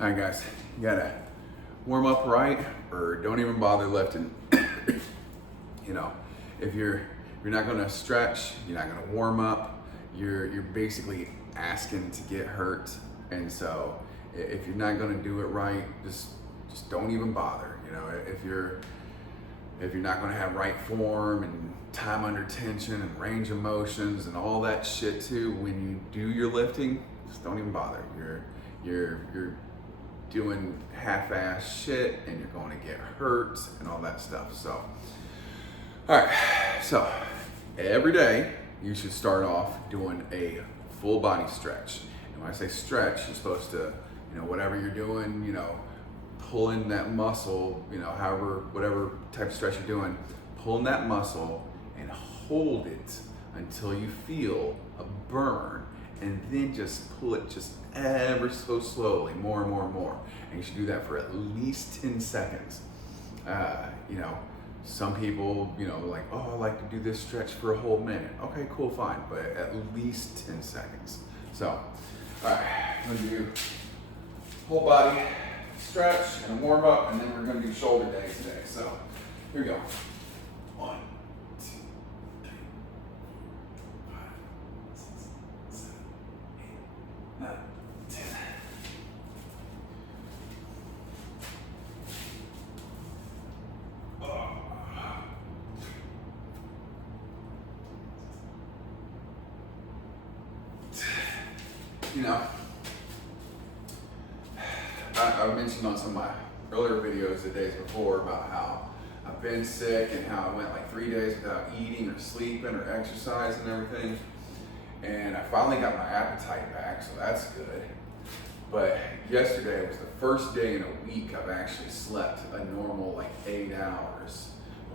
All right, guys, you gotta warm up right, or don't even bother lifting. You know, if you're not gonna stretch, you're not gonna warm up. You're basically asking to get hurt, and so if you're not gonna do it right, just don't even bother. You know, if you're not gonna have right form and time under tension and range of motions and all that shit too, when you do your lifting, just don't even bother. You're doing half-ass shit and you're going to get hurt and all that stuff. So, all right, so every day you should start off doing a full body stretch. And when I say stretch, you're supposed to, you know, whatever you're doing, you know, pulling that muscle, you know, whatever type of stretch you're doing, pulling that muscle and hold it until you feel a burn, and then just pull it just ever so slowly, more and more and more. And you should do that for at least 10 seconds. You know, some people, you know, like, oh, I like to do this stretch for a whole minute. Okay, cool, fine, but at least 10 seconds. So, all right, I'm gonna do whole body stretch and a warm up, and then we're gonna do shoulder days today. So, here we go. 1, 2, 3, 4, 5, 6, 7, 8, 9, 10. You know, I mentioned on some of my earlier videos the days before about how I've been sick and how I went like 3 days without eating or sleeping or exercising and everything. And I finally got my appetite back, so that's good. But yesterday was the first day in a week I've actually slept a normal like 8 hours.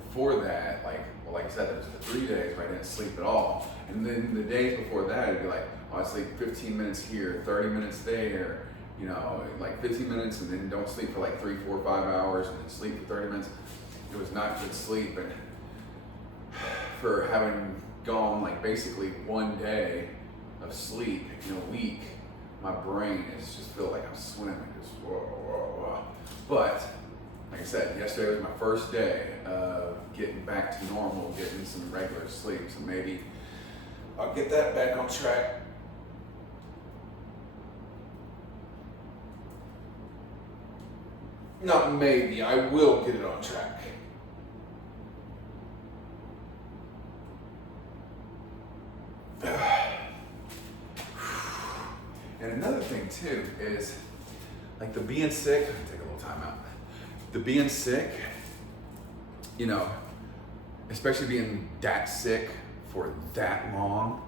Before that, like I said, there was the 3 days where I didn't sleep at all. And then the days before that, it'd be like, oh, I sleep 15 minutes here, 30 minutes there, you know, like 15 minutes and then don't sleep for like 3, 4, 5 hours and then sleep for 30 minutes. It was not good sleep. And for having gone like basically 1 day of sleep in a week, my brain is just feel like I'm swimming, just whoa, whoa, whoa. But like I said, yesterday was my first day of getting back to normal, getting some regular sleep. So maybe I'll get that back on track. Not maybe, I will get it on track. And another thing too is like the being sick, take a little time out. The being sick, you know, especially being that sick for that long,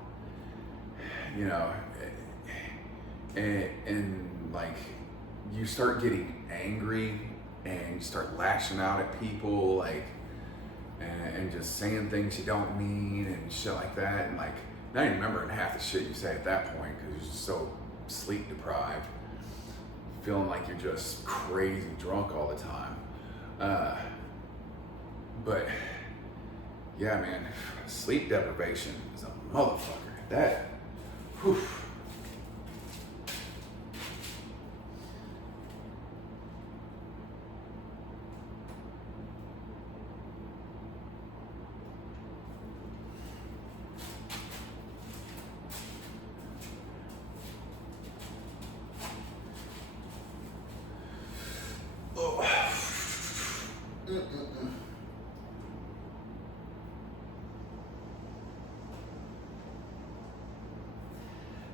you know, and like you start getting angry and you start lashing out at people, like, and just saying things you don't mean and shit like that, and like not even remembering half the shit you say at that point because you're just so sleep deprived, feeling like you're just crazy drunk all the time. But yeah, man, sleep deprivation is a motherfucker. That, whew.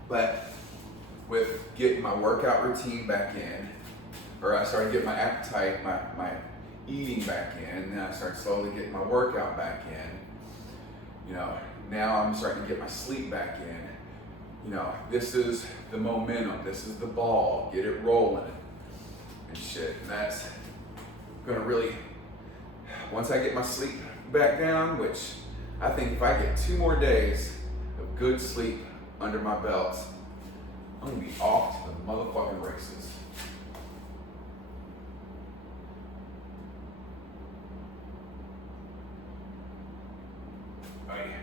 But with getting my workout routine back in, or I started getting my appetite, my eating back in, and then I started slowly getting my workout back in, you know, now I'm starting to get my sleep back in. You know, this is the momentum, this is the ball, get it rolling and shit. And that's gonna really, once I get my sleep back down, which I think if I get 2 more days of good sleep under my belt, I'm gonna be off to the motherfucking races. Aye.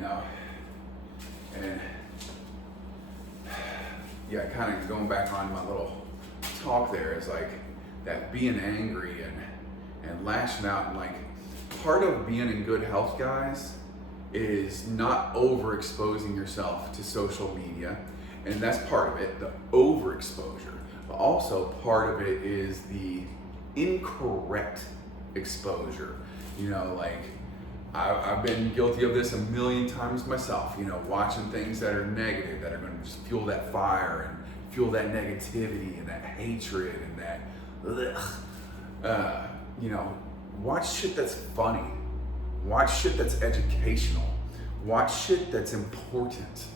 you know, and yeah, kind of going back on my little talk there is like that being angry and lashing out, and like part of being in good health, guys, is not overexposing yourself to social media, and that's part of it, the overexposure. But also part of it is the incorrect exposure. You know, like I've been guilty of this a million times myself, you know, watching things that are negative, that are going to just fuel that fire and fuel that negativity and that hatred and that, you know, watch shit that's funny, watch shit that's educational, watch shit that's important,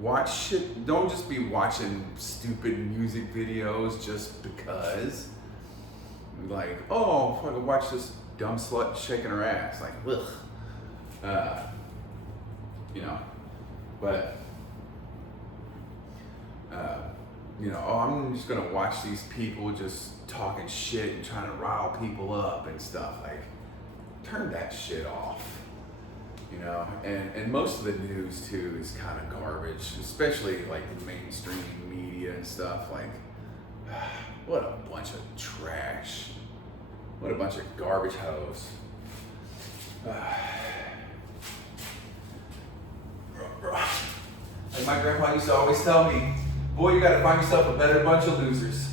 watch shit, don't just be watching stupid music videos just because, like, oh, fucking watch this dumb slut shaking her ass, like, ugh. You know, but, you know, oh, I'm just gonna watch these people just talking shit and trying to rile people up and stuff. Like, turn that shit off, you know? And most of the news too is kind of garbage, especially like the mainstream media and stuff. Like, what a bunch of trash. What a bunch of garbage hoes. Like my grandpa used to always tell me, boy, you gotta find yourself a better bunch of losers.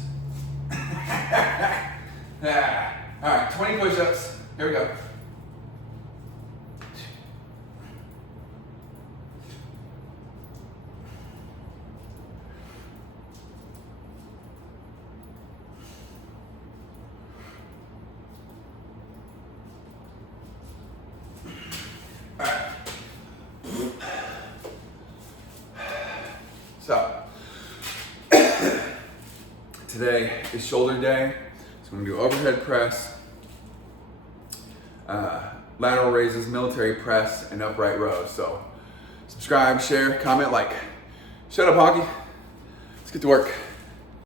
All right, 20 push-ups. Here we go. So, today is shoulder day, so I'm gonna do overhead press, lateral raises, military press, and upright rows. So, subscribe, share, comment, like. Shut up, honky. Let's get to work.